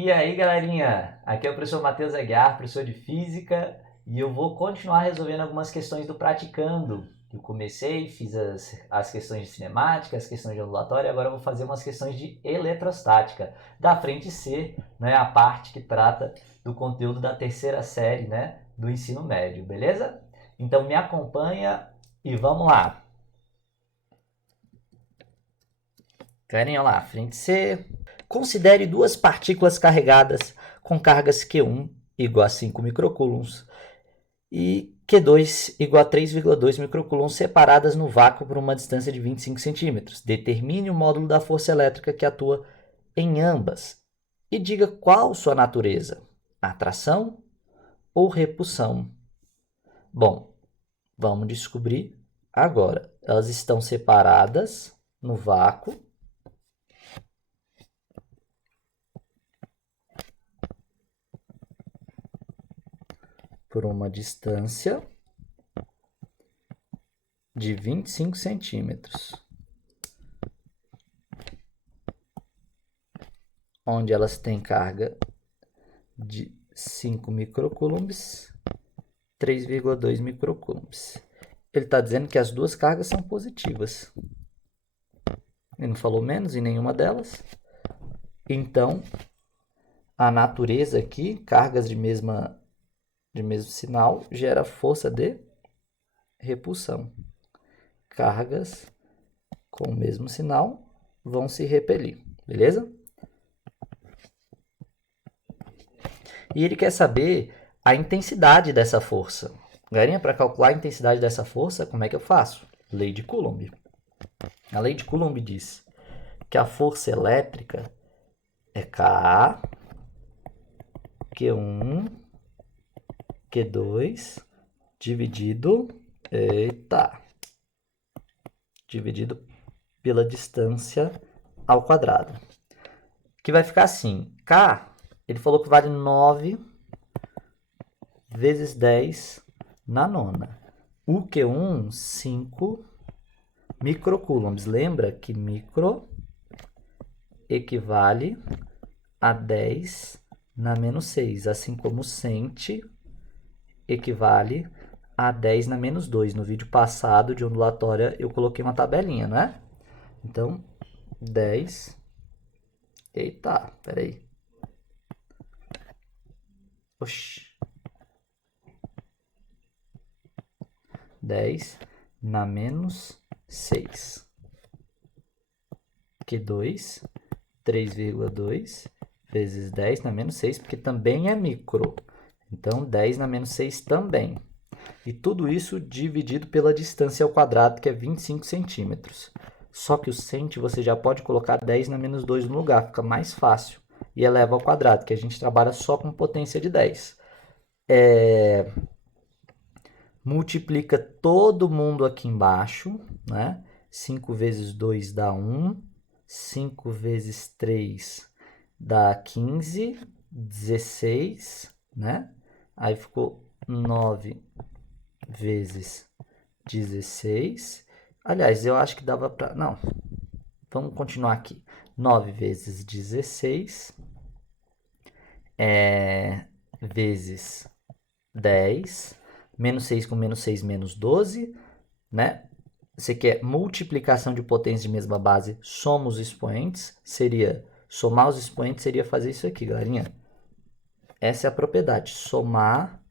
E aí, galerinha? Aqui é o professor Matheus Aguiar, professor de Física, e eu vou continuar resolvendo algumas questões do Praticando. Eu comecei, fiz as questões de cinemática, as questões de ondulatória, agora eu vou fazer umas questões de eletrostática, da frente C, né, a parte que trata do conteúdo da terceira série, né, do ensino médio, beleza? Então me acompanha e vamos lá. Querem lá, frente C. Considere duas partículas carregadas com cargas Q1 igual a 5 microcoulombs e Q2 igual a 3,2 microcoulombs separadas no vácuo por uma distância de 25 centímetros. Determine o módulo da força elétrica que atua em ambas e diga qual sua natureza, atração ou repulsão. Bom, vamos descobrir agora. Elas estão separadas no vácuo por uma distância de 25 centímetros, onde elas têm carga de 5 microcoulombs, 3,2 microcoulombs. Ele está dizendo que as duas cargas são positivas. Ele não falou menos em nenhuma delas. Então, a natureza aqui, cargas de mesmo sinal, gera força de repulsão. Cargas com o mesmo sinal vão se repelir, beleza? E ele quer saber a intensidade dessa força. Galerinha, para calcular a intensidade dessa força, como é que eu faço? Lei de Coulomb. A lei de Coulomb diz que a força elétrica é K, Q1, Q2, dividido pela distância ao quadrado. Que vai ficar assim, K, ele falou que vale 9 vezes 10 na nona. O Q1, 5 microcoulombs. Lembra que micro equivale a 10 na menos 6, assim como centi equivale a 10 na menos 2. No vídeo passado de ondulatória eu coloquei uma tabelinha, não é? Então, 10... Eita, peraí. Oxi. 10 na menos 6. Q2, 3,2 vezes 10 na menos 6, porque também é micro. Então, 10 na menos 6 também. E tudo isso dividido pela distância ao quadrado, que é 25 centímetros. Só que o centi você já pode colocar 10 na menos 2 no lugar, fica mais fácil. E eleva ao quadrado, que a gente trabalha só com potência de 10. Multiplica todo mundo aqui embaixo, né? 5 vezes 2 dá 1. 5 vezes 3 dá 15. 16, né? Aí ficou 9 vezes 16. Aliás, eu acho que dava para... Não, vamos continuar aqui. 9 vezes 16 vezes 10. Menos 6 com menos 6, menos 12, né? Você quer multiplicação de potência de mesma base, soma os expoentes. Somar os expoentes seria fazer isso aqui, galerinha. Essa é a propriedade, somar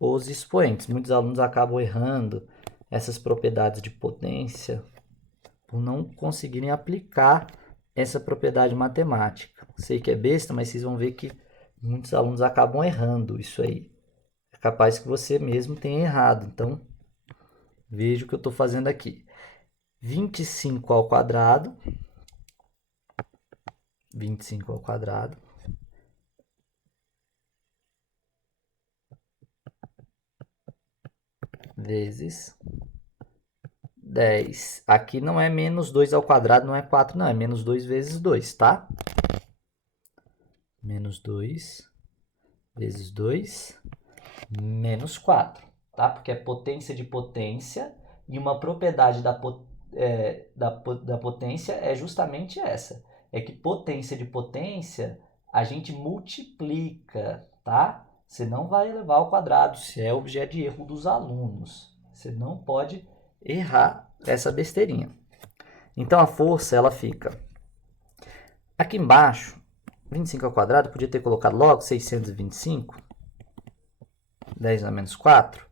os expoentes. Muitos alunos acabam errando essas propriedades de potência por não conseguirem aplicar essa propriedade matemática. Sei que é besta, mas vocês vão ver que muitos alunos acabam errando isso aí. É capaz que você mesmo tenha errado. Então, veja o que eu estou fazendo aqui. 25 ao quadrado. 25 ao quadrado. Vezes 10. Aqui não é menos 2 ao quadrado, não é 4, não. É menos 2 vezes 2, tá? Menos 2 vezes 2, menos 4, tá? Porque é potência de potência e uma propriedade da potência é justamente essa. é que potência de potência a gente multiplica, tá? Você não vai elevar ao quadrado, se é objeto de erro dos alunos. Você não pode errar essa besteirinha. Então a força ela fica aqui embaixo, 25 ao quadrado, podia ter colocado logo 625, 10 a menos 4.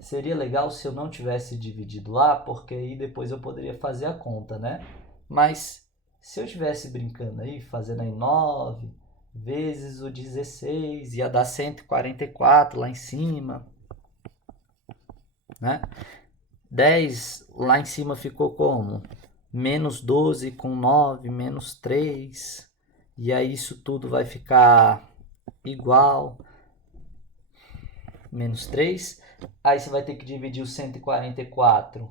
Seria legal se eu não tivesse dividido lá, porque aí depois eu poderia fazer a conta, né? Mas se eu estivesse brincando aí, fazendo aí 9 vezes o 16, ia dar 144 lá em cima, né? 10 lá em cima ficou como? Menos 12 com 9, menos 3. E aí isso tudo vai ficar igual. Menos 3. Aí você vai ter que dividir o 144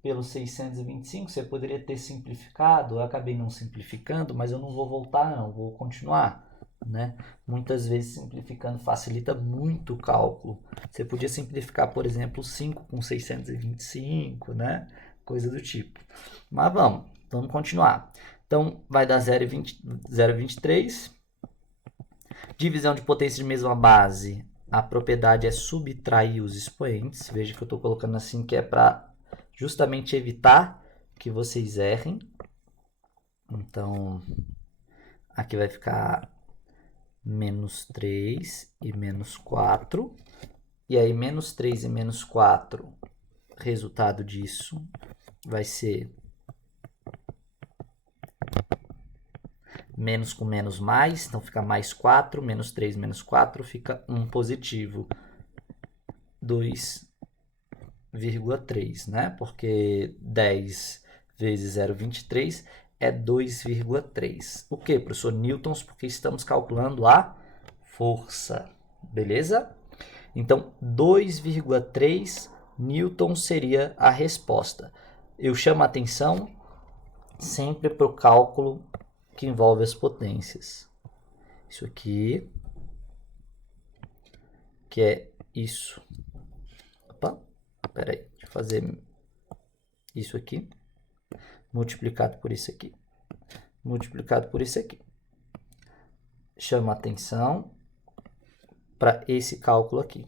pelo 625. Você poderia ter simplificado. Eu acabei não simplificando, mas eu não vou voltar não. Vou continuar. Né? Muitas vezes simplificando facilita muito o cálculo. Você podia simplificar, por exemplo, 5 com 625, né? Coisa do tipo. Mas vamos continuar. Então, vai dar 0,23. Divisão de potência de mesma base. A propriedade é subtrair os expoentes. Veja que eu estou colocando assim, que é para justamente evitar que vocês errem. Então, aqui vai ficar menos 3 e menos 4. E aí, menos 3 e menos 4, resultado disso vai ser menos com menos mais, então fica mais 4, menos 3 menos 4, fica 1 positivo. 2,3, né? Porque 10 vezes 0,23 é 2,3. O que, professor? Newtons, porque estamos calculando a força, beleza? Então, 2,3 newtons seria a resposta. Eu chamo a atenção sempre para o cálculo que envolve as potências. Isso aqui, que é isso. Opa, peraí, deixa eu fazer isso aqui, multiplicado por isso aqui, multiplicado por isso aqui. Chama atenção para esse cálculo aqui.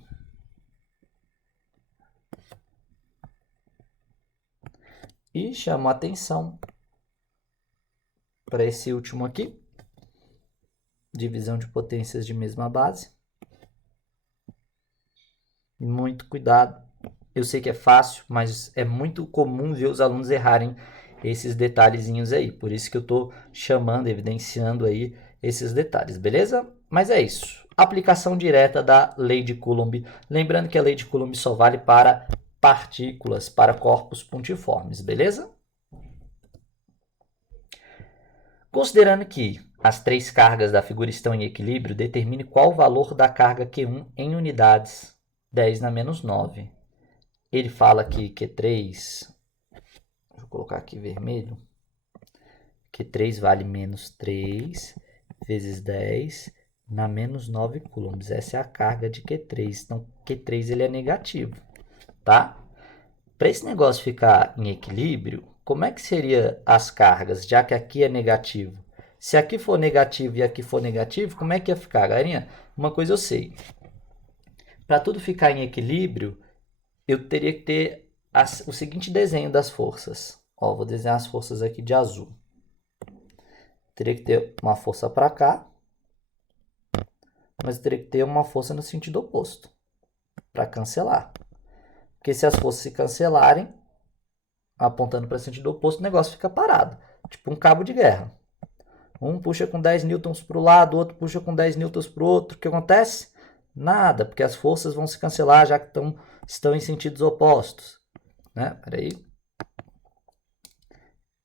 E chama atenção para esse último aqui, divisão de potências de mesma base. Muito cuidado. Eu sei que é fácil, mas é muito comum ver os alunos errarem esses detalhezinhos aí. Por isso que eu estou chamando, evidenciando aí esses detalhes, beleza? Mas é isso. Aplicação direta da lei de Coulomb. Lembrando que a lei de Coulomb só vale para partículas, para corpos pontiformes, beleza? Considerando que as três cargas da figura estão em equilíbrio, determine qual o valor da carga Q1 em unidades. 10 na menos 9. Ele fala que Q3, vou colocar aqui vermelho, Q3 vale menos 3 vezes 10 na menos 9 coulombs. Essa é a carga de Q3. Então, Q3 ele é negativo, tá? Para esse negócio ficar em equilíbrio, como é que seria as cargas, já que aqui é negativo? Se aqui for negativo e aqui for negativo, como é que ia ficar, galerinha? Uma coisa eu sei. Para tudo ficar em equilíbrio, eu teria que ter o seguinte desenho das forças. Ó, vou desenhar as forças aqui de azul. Teria que ter uma força para cá, mas teria que ter uma força no sentido oposto, para cancelar. Porque se as forças se cancelarem, apontando para o sentido oposto, o negócio fica parado. Tipo um cabo de guerra. Um puxa com 10 newtons para o lado, o outro puxa com 10 newtons para o outro. O que acontece? Nada, porque as forças vão se cancelar já que estão em sentidos opostos. Né? Peraí.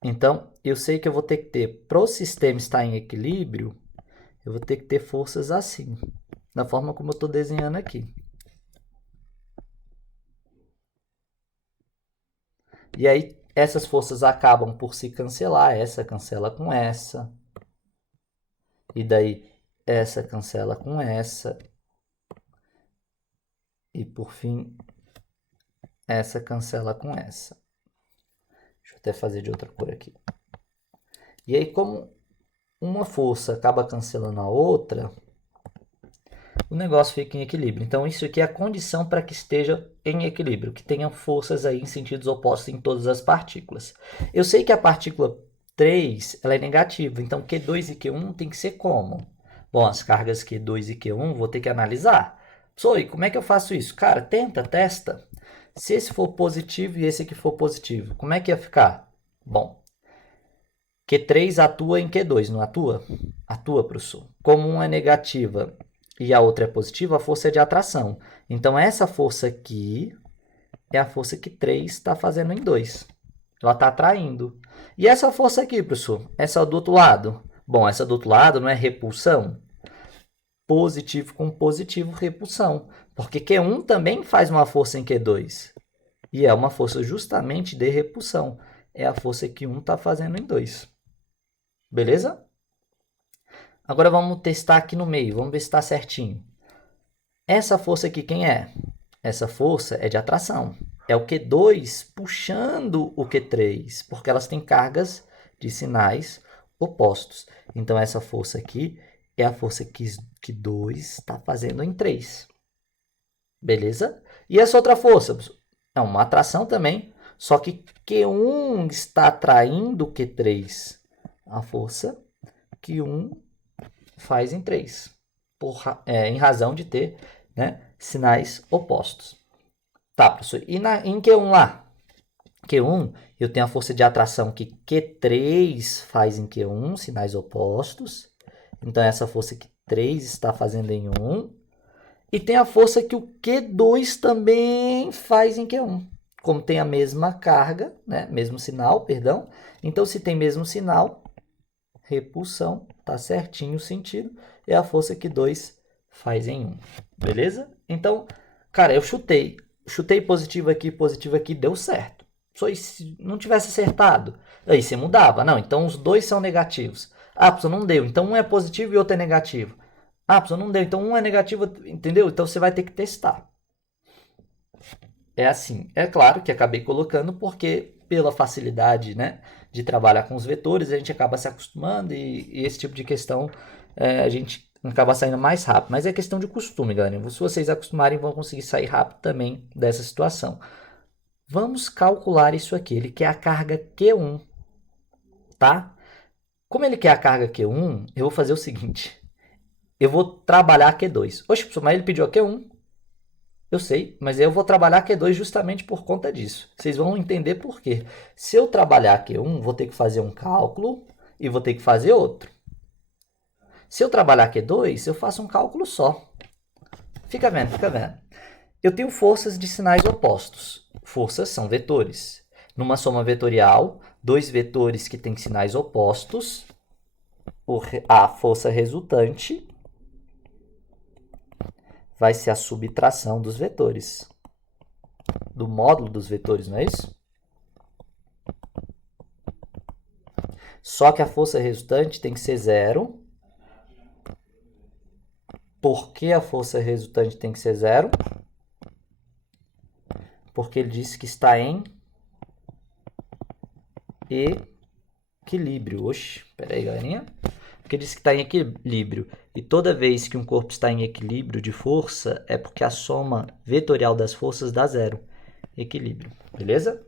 Então, eu sei que eu vou ter que ter, para o sistema estar em equilíbrio, eu vou ter que ter forças assim, da forma como eu estou desenhando aqui. E aí, essas forças acabam por se cancelar, essa cancela com essa. E daí, essa cancela com essa. E por fim, essa cancela com essa. Deixa eu até fazer de outra cor aqui. E aí, como uma força acaba cancelando a outra, o negócio fica em equilíbrio. Então, isso aqui é a condição para que esteja em equilíbrio, que tenham forças aí em sentidos opostos em todas as partículas. Eu sei que a partícula 3 ela é negativa, então Q2 e Q1 tem que ser como? Bom, as cargas Q2 e Q1 vou ter que analisar. E como é que eu faço isso? Cara, testa. Se esse for positivo e esse aqui for positivo, como é que ia ficar? Bom, Q3 atua em Q2, não atua? Atua, professor. Como uma é negativa e a outra é positiva, a força é de atração. Então, essa força aqui é a força que 3 está fazendo em 2. Ela está atraindo. E essa força aqui, professor? Essa do outro lado? Bom, essa do outro lado não é repulsão? Positivo com positivo, repulsão. Porque Q1 também faz uma força em Q2. E é uma força justamente de repulsão. É a força que 1 está fazendo em 2. Beleza? Agora vamos testar aqui no meio. Vamos ver se está certinho. Essa força aqui quem é? Essa força é de atração. É o Q2 puxando o Q3, porque elas têm cargas de sinais opostos. Então, essa força aqui é a força que 2 está fazendo em 3. Beleza? E essa outra força? É uma atração também, só que Q1 está atraindo Q3. A força que 1 faz em 3, em razão de ter, né, sinais opostos. Tá, professor. E em Q1 lá? Q1, eu tenho a força de atração que Q3 faz em Q1, sinais opostos. Então, essa força que 3 está fazendo em 1. E tem a força que o Q2 também faz em Q1. Como tem a mesma carga, né? Mesmo sinal, perdão. Então, se tem mesmo sinal, repulsão, tá certinho o sentido, é a força que 2 faz em 1. Beleza? Então, cara, eu chutei positivo aqui, deu certo. Só se não tivesse acertado, aí você mudava. Não, então os dois são negativos. Ah, professor, não deu. Então um é positivo e outro é negativo. Ah, professor, não deu. Então um é negativo, entendeu? Então você vai ter que testar. É assim. É claro que acabei colocando porque pela facilidade, né, de trabalhar com os vetores, a gente acaba se acostumando e esse tipo de questão a gente acaba saindo mais rápido. Mas é questão de costume, galera. Se vocês acostumarem, vão conseguir sair rápido também dessa situação. Vamos calcular isso aqui. Ele quer a carga Q1, tá? Como ele quer a carga Q1, eu vou fazer o seguinte. Eu vou trabalhar Q2. Oxe, professor, mas ele pediu a Q1. Eu sei, mas eu vou trabalhar Q2 justamente por conta disso. Vocês vão entender por quê. Se eu trabalhar Q1, vou ter que fazer um cálculo e vou ter que fazer outro. Se eu trabalhar Q2, eu faço um cálculo só. Fica vendo, fica vendo. Eu tenho forças de sinais opostos. Forças são vetores. Numa soma vetorial, dois vetores que têm sinais opostos, a força resultante vai ser a subtração dos vetores. Do módulo dos vetores, não é isso? Só que a força resultante tem que ser zero. Por que a força resultante tem que ser zero? Porque ele disse que está em equilíbrio. Oxe, peraí, galerinha. Porque disse que está em equilíbrio. E toda vez que um corpo está em equilíbrio de força, é porque a soma vetorial das forças dá zero. Equilíbrio, beleza?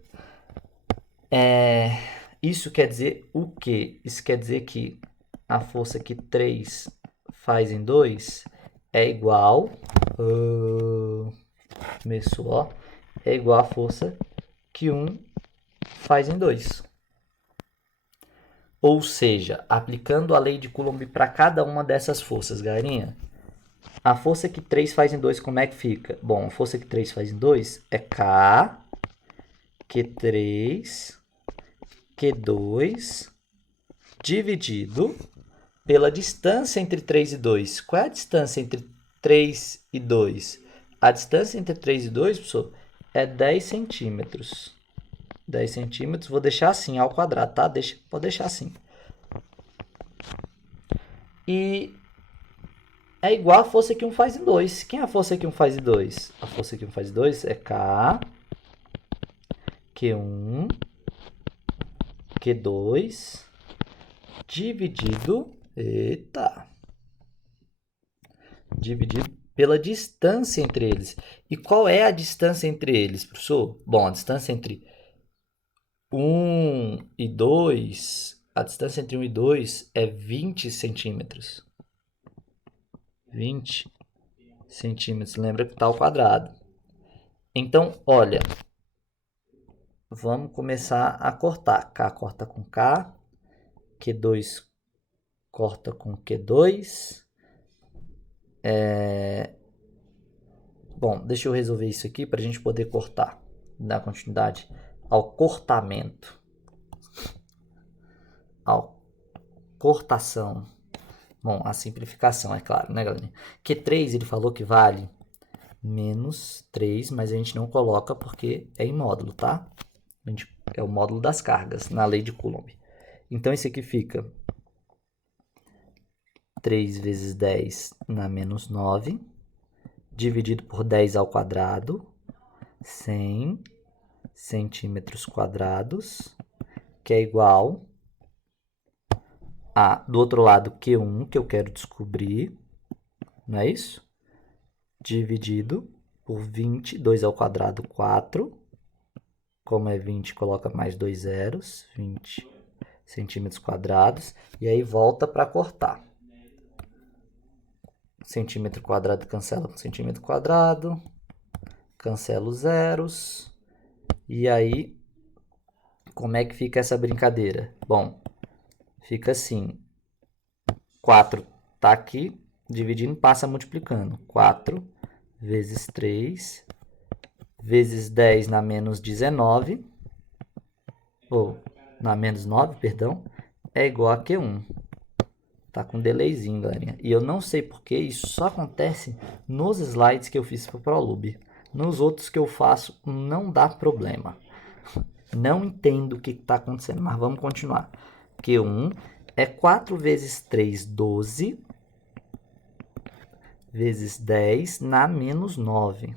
Isso quer dizer o quê? Isso quer dizer que a força que 3 faz em 2 é igual... começou, ó. É igual à força que 1 faz em 2. Ou seja, aplicando a lei de Coulomb para cada uma dessas forças, galerinha, a força que 3 faz em 2, como é que fica? Bom, a força que 3 faz em 2 é K, Q3, Q2, dividido pela distância entre 3 e 2. Qual é a distância entre 3 e 2? A distância entre 3 e 2, professor, é 10 centímetros. 10 centímetros, vou deixar assim, ao quadrado, tá? Pode deixar assim. E é igual a força que 1 faz em 2. Quem é a força que 1 faz em 2? A força que 1 faz em 2 é K, Q1, Q2, dividido pela distância entre eles. E qual é a distância entre eles, professor? Bom, a distância entre 1 e 2, a distância entre 1 e 2 é 20 centímetros. 20 centímetros, lembra que está ao quadrado. Então, olha, vamos começar a cortar. K corta com K, Q2 corta com Q2. Bom, deixa eu resolver isso aqui para a gente poder cortar, dar continuidade ao cortamento, ao cortação. Bom, a simplificação, é claro, né, galera? Q3 ele falou que vale menos 3, mas a gente não coloca porque é em módulo, tá? É o módulo das cargas, na lei de Coulomb. Então, esse aqui fica 3 vezes 10 na menos 9, dividido por 10 ao quadrado, 100 centímetros quadrados, que é igual a, do outro lado, Q1, que eu quero descobrir, não é isso? Dividido por 20, 2 ao quadrado, 4. Como é 20, coloca mais 2 zeros, 20 centímetros quadrados. E aí volta para cortar. Centímetro quadrado cancela com centímetro quadrado. Cancela os zeros. E aí, como é que fica essa brincadeira? Bom, fica assim. 4 está aqui, dividindo, passa multiplicando. 4 vezes 3 vezes 10 na menos 19, ou na menos 9, perdão, é igual a Q1. Tá com delayzinho, galerinha. E eu não sei porque isso só acontece nos slides que eu fiz para o ProLube. Nos outros que eu faço, não dá problema. Não entendo o que está acontecendo, mas vamos continuar. Q1 é 4 vezes 3, 12, vezes 10 na menos 9.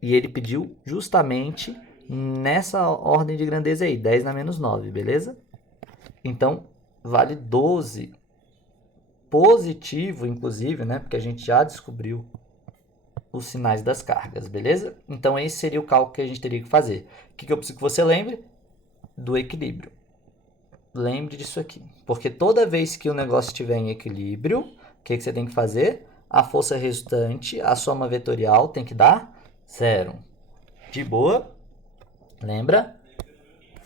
E ele pediu justamente nessa ordem de grandeza aí, 10 na menos 9, beleza? Então, vale 12 positivo, inclusive, né? Porque a gente já descobriu os sinais das cargas, beleza? Então, esse seria o cálculo que a gente teria que fazer. O que eu preciso que você lembre? Do equilíbrio. Lembre disso aqui. Porque toda vez que o negócio estiver em equilíbrio, o que você tem que fazer? A força resultante, a soma vetorial, tem que dar 0. De boa? Lembra?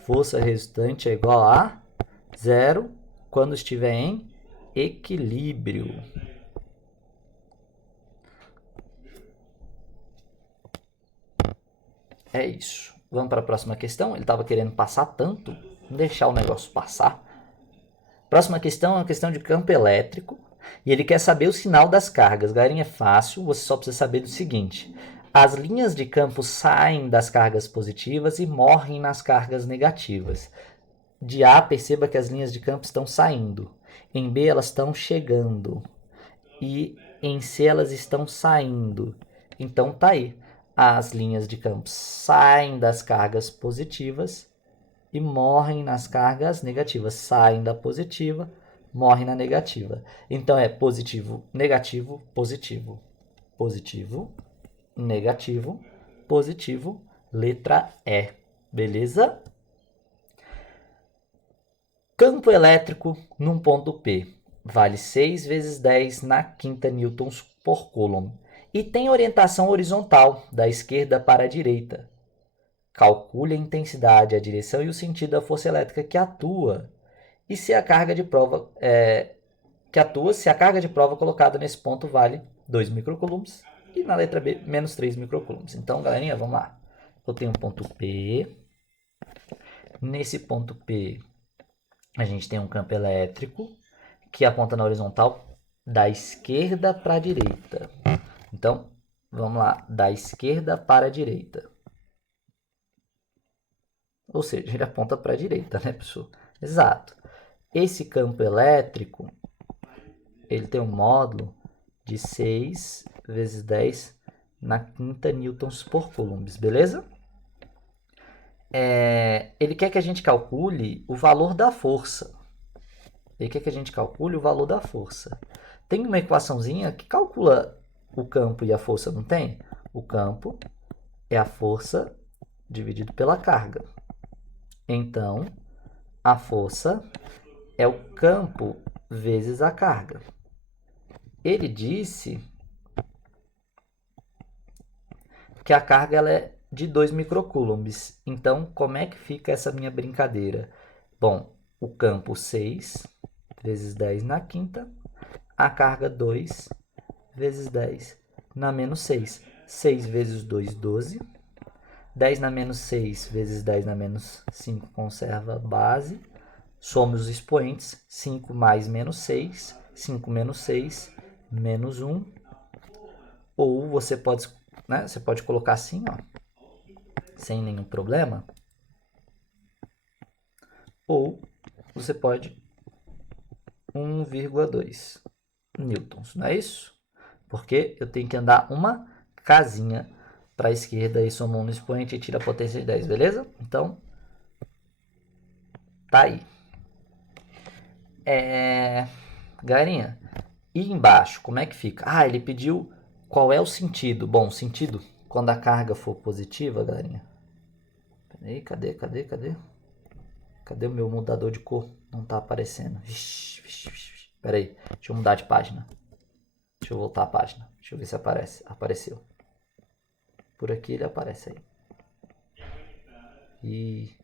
Força resultante é igual a 0 quando estiver em equilíbrio. É isso. Vamos para a próxima questão. Ele estava querendo passar tanto, não deixar o negócio passar. Próxima questão é uma questão de campo elétrico. E ele quer saber o sinal das cargas. Galerinha, é fácil, você só precisa saber do seguinte. As linhas de campo saem das cargas positivas e morrem nas cargas negativas. De A, perceba que as linhas de campo estão saindo. Em B, elas estão chegando. E em C, elas estão saindo. Então, tá aí. As linhas de campo saem das cargas positivas e morrem nas cargas negativas. Saem da positiva, morrem na negativa. Então, é positivo, negativo, positivo. Positivo, negativo, positivo, letra E. Beleza? Campo elétrico num ponto P vale 6 vezes 10 na quinta newtons por coulomb e tem orientação horizontal, da esquerda para a direita. Calcule a intensidade, a direção e o sentido da força elétrica que atua e se a carga de prova se a carga de prova colocada nesse ponto vale 2 microcoulombs e na letra B menos 3 microcoulombs. Então, galerinha, vamos lá. Eu tenho um ponto P. Nesse ponto P, a gente tem um campo elétrico que aponta na horizontal da esquerda para a direita. Então, vamos lá, da esquerda para a direita. Ou seja, ele aponta para a direita, né, pessoal? Exato. Esse campo elétrico, ele tem um módulo de 6 vezes 10 na quinta newtons por coulomb, beleza? Ele quer que a gente calcule o valor da força. Ele quer que a gente calcule o valor da força. Tem uma equaçãozinha que calcula o campo e a força, não tem? O campo é a força dividido pela carga. Então, a força é o campo vezes a carga. Ele disse que a carga ela é de 2 microcoulombs. Então, como é que fica essa minha brincadeira? Bom, o campo 6 vezes 10 na quinta, a carga 2 vezes 10 na menos 6. 6 vezes 2, 12. 10 na menos 6 vezes 10 na menos 5 conserva a base. Somos os expoentes. 5 mais menos 6. 5 menos 6, menos 1. Ou você pode, né, você pode colocar assim, ó, sem nenhum problema. Ou você pode 1,2 newtons, não é isso? Porque eu tenho que andar uma casinha para a esquerda e soma 1 no expoente e tira a potência de 10, beleza? Então, tá aí. Galerinha, e embaixo, como é que fica? Ah, ele pediu qual é o sentido. Bom, o sentido, quando a carga for positiva, galerinha. Peraí, cadê? Cadê o meu mudador de cor? Não tá aparecendo. Peraí, deixa eu mudar de página. Deixa eu voltar a página. Deixa eu ver se aparece. Apareceu. Por aqui ele aparece aí. E...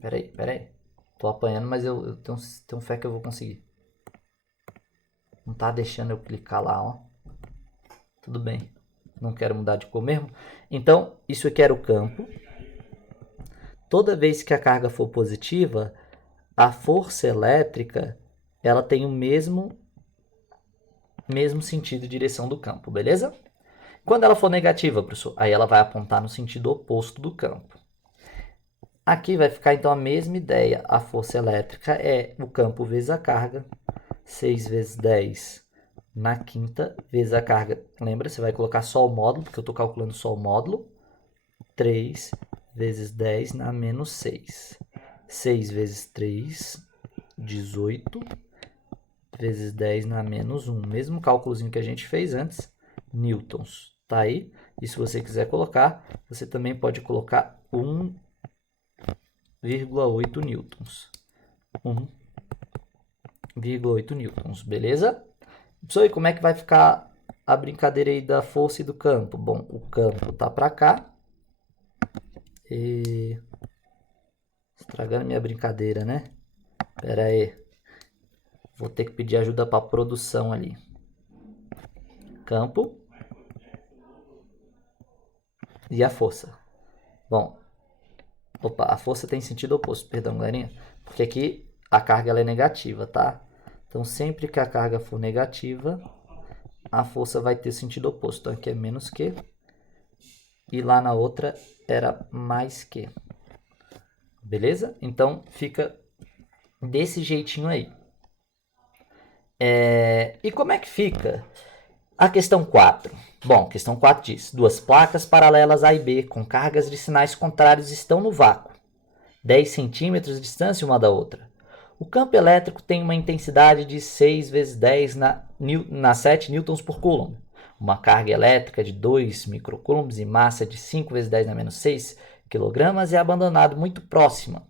Peraí. Tô apanhando, mas eu tenho fé que eu vou conseguir. Não tá deixando eu clicar lá, ó. Tudo bem. Não quero mudar de cor mesmo. Então, isso aqui era o campo. Toda vez que a carga for positiva, a força elétrica ela tem o mesmo sentido e direção do campo, beleza? Quando ela for negativa, professor, aí ela vai apontar no sentido oposto do campo. Aqui vai ficar então a mesma ideia. A força elétrica é o campo vezes a carga. 6 vezes 10 na quinta vezes a carga. Lembra, você vai colocar só o módulo, porque eu estou calculando só o módulo. 3 vezes 10 na menos 6. 6 vezes 3, 18. Vezes 10 na menos 1. Mesmo cálculozinho que a gente fez antes. Newtons. Tá aí. E se você quiser colocar, você também pode colocar 1,8 newtons. 1,8 newtons, beleza? Pessoal, e como é que vai ficar a brincadeira aí da força e do campo? Bom, o campo tá para cá. Estragando minha brincadeira, né? Pera aí. Vou ter que pedir ajuda para a produção ali. Campo. E a força. Bom. Opa, a força tem sentido oposto, perdão, galerinha. Porque aqui a carga ela é negativa, tá? Então, sempre que a carga for negativa, a força vai ter sentido oposto. Então, aqui é menos que. E lá na outra era mais que. Beleza? Então, fica desse jeitinho aí. E como é que fica a questão 4? Bom, questão 4 diz: duas placas paralelas A e B com cargas de sinais contrários estão no vácuo, 10 centímetros de distância uma da outra. O campo elétrico tem uma intensidade de 6 vezes 10 na 7 newtons por coulomb. Uma carga elétrica de 2 microcoulombs e massa de 5 vezes 10 na menos 6 kg é abandonado muito próxima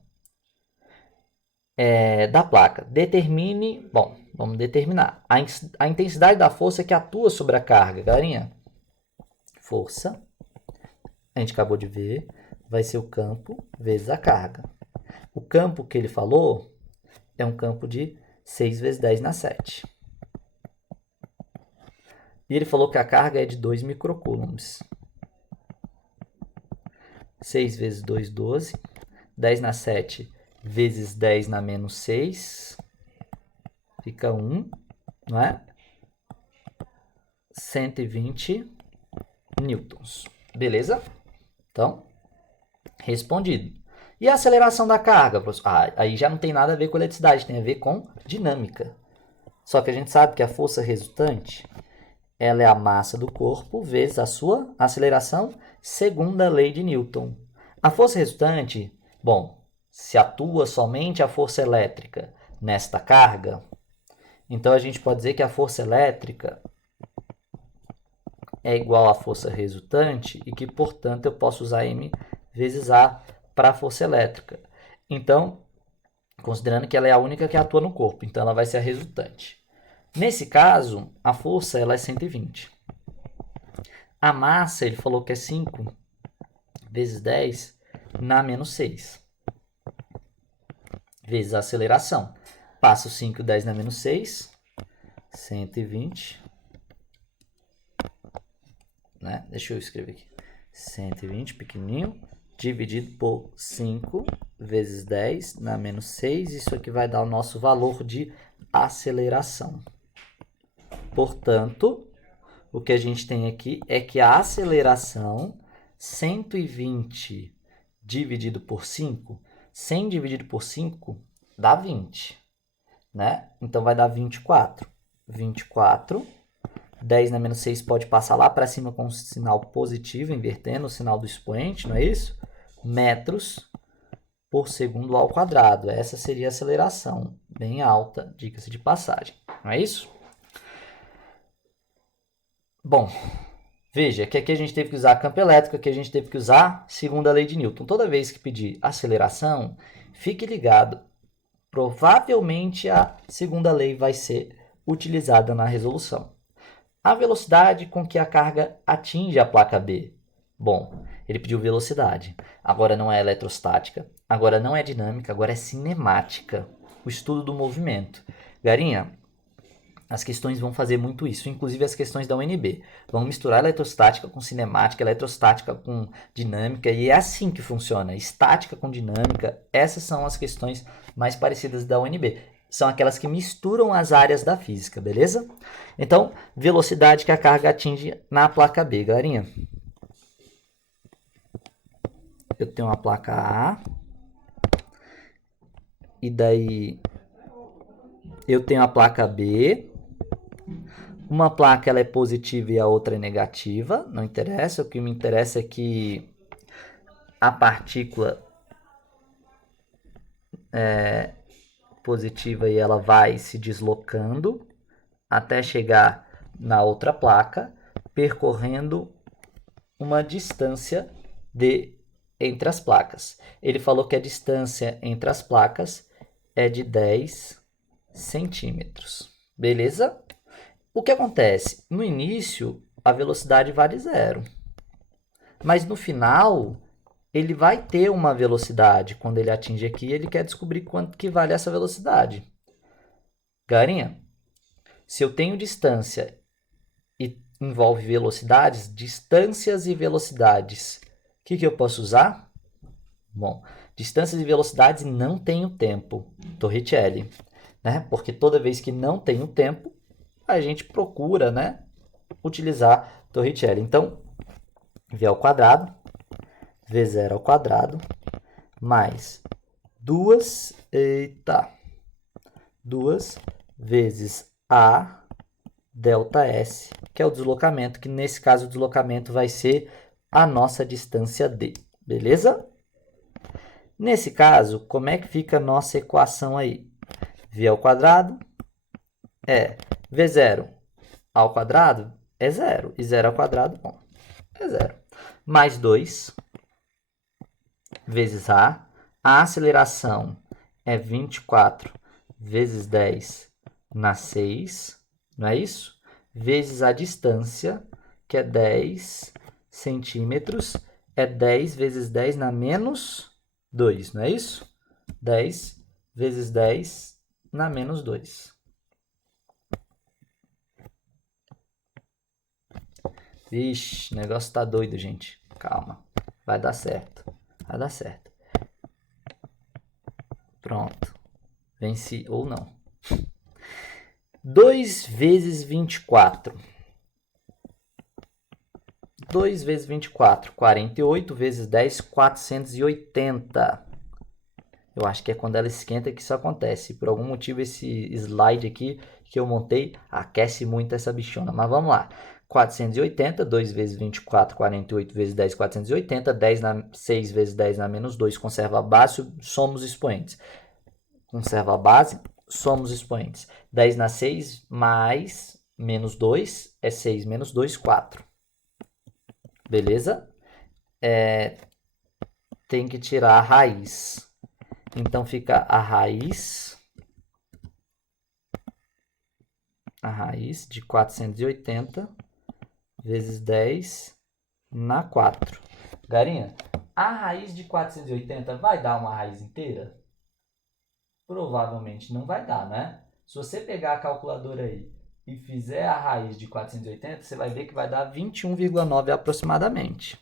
da placa. Determine... Bom, vamos determinar. A intensidade da força que atua sobre a carga, galerinha. Força, a gente acabou de ver, vai ser o campo vezes a carga. O campo que ele falou é um campo de 6 vezes 10 na 7. E ele falou que a carga é de 2 microcoulombs. 6 vezes 2, 12. 10 na 7 vezes 10 na menos 6. Fica 1, não é? 120 newtons. Beleza? Então, respondido. E a aceleração da carga, professor? Aí já não tem nada a ver com eletricidade, tem a ver com dinâmica. Só que a gente sabe que a força resultante ela é a massa do corpo vezes a sua aceleração, segundo a lei de Newton. A força resultante, bom, se atua somente a força elétrica nesta carga, então a gente pode dizer que a força elétrica é igual à força resultante e que, portanto, eu posso usar M vezes A para a força elétrica. Então, considerando que ela é a única que atua no corpo, então ela vai ser a resultante. Nesse caso, a força ela é 120. A massa, ele falou que é 5 vezes 10 na menos 6. Vezes a aceleração. Passo 5, 10 na menos 6. 120. Né? Deixa eu escrever aqui. 120, pequenininho. Dividido por 5 vezes 10 na menos 6. Isso aqui vai dar o nosso valor de aceleração. Portanto, o que a gente tem aqui é que a aceleração 120 dividido por 5, 100 dividido por 5 dá 20, né? Então vai dar 24. 24, 10 na menos 6 pode passar lá para cima com o sinal positivo, invertendo o sinal do expoente, não é isso? Metros por segundo ao quadrado. Essa seria a aceleração, bem alta, diga-se de passagem, não é isso? Bom, veja que aqui a gente teve que usar campo elétrico, aqui a gente teve que usar segunda lei de Newton. Toda vez que pedir aceleração, fique ligado. Provavelmente a segunda lei vai ser utilizada na resolução. A velocidade com que a carga atinge a placa B. Bom, ele pediu velocidade. Agora não é eletrostática, agora não é dinâmica, agora é cinemática. O estudo do movimento. Garinha, as questões vão fazer muito isso, inclusive as questões da UNB. Vão misturar eletrostática com cinemática, eletrostática com dinâmica, e é assim que funciona, estática com dinâmica. Essas são as questões mais parecidas da UNB. São aquelas que misturam as áreas da física, beleza? Então, velocidade que a carga atinge na placa B, galerinha. Eu tenho uma placa A, e daí eu tenho a placa B. Uma placa ela é positiva e a outra é negativa, não interessa. O que me interessa é que a partícula é positiva e ela vai se deslocando até chegar na outra placa, percorrendo uma distância entre as placas. Ele falou que a distância entre as placas é de 10 centímetros. Beleza? O que acontece? No início, a velocidade vale 0. Mas no final, ele vai ter uma velocidade. Quando ele atinge aqui, ele quer descobrir quanto que vale essa velocidade. Garinha, se eu tenho distância e envolve velocidades, distâncias e velocidades, o que eu posso usar? Bom, distâncias e velocidades não tem o tempo, Torricelli, né? Porque toda vez que não tem o tempo, a gente procura, né, utilizar Torricelli. Então, V ao quadrado, V0 ao quadrado, mais 2 vezes A delta S, que é o deslocamento, que nesse caso o deslocamento vai ser a nossa distância D, beleza? Nesse caso, como é que fica a nossa equação aí? V ao quadrado é V0 ao quadrado é 0. E 0 ao quadrado, bom, é 0. Mais 2 vezes A. A aceleração é 24 vezes 10 na 6, não é isso? Vezes a distância, que é 10 centímetros, é 10 vezes 10 na menos 2, não é isso? 10 vezes 10 na menos 2. Vixe, o negócio tá doido, gente. Calma. Vai dar certo. Vai dar certo. Pronto. Venci ou não. 2 vezes 24. 2 vezes 24. 48 vezes 10, 480. Eu acho que é quando ela esquenta que isso acontece. Por algum motivo esse slide aqui que eu montei, aquece muito essa bichona. Mas vamos lá. 480, 2 vezes 24, 48 vezes 10, 480. 6 vezes 10 na menos 2, conserva a base, somos expoentes. Conserva a base, somos expoentes. 10 na 6 mais menos 2 é 6 menos 2, 4. Beleza? Tem que tirar a raiz. Então fica a raiz de 480 vezes 10 na 4. Garinha, a raiz de 480 vai dar uma raiz inteira? Provavelmente não vai dar, né? Se você pegar a calculadora aí e fizer a raiz de 480, você vai ver que vai dar 21,9 aproximadamente.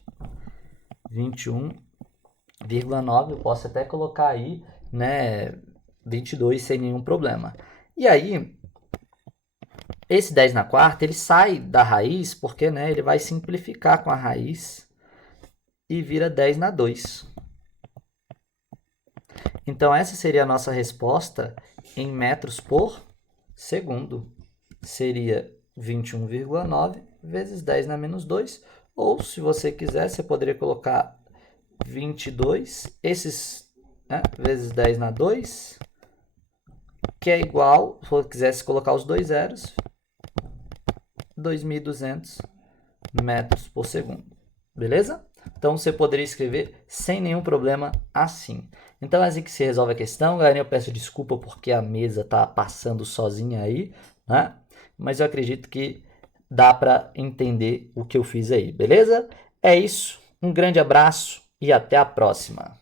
21,9, eu posso até colocar aí, né, 22 sem nenhum problema. E aí, esse 10 na quarta, ele sai da raiz, porque, né, ele vai simplificar com a raiz e vira 10 na 2. Então, essa seria a nossa resposta em metros por segundo. Seria 21,9 vezes 10 na menos 2. Ou, se você quiser, você poderia colocar 22, vezes 10 na 2, que é igual, se você quisesse colocar os dois zeros, 2.200 metros por segundo. Beleza? Então, você poderia escrever sem nenhum problema assim. Então, é assim que se resolve a questão. Galera, eu peço desculpa porque a mesa está passando sozinha aí, né? Mas eu acredito que dá para entender o que eu fiz aí, beleza? É isso. Um grande abraço e até a próxima.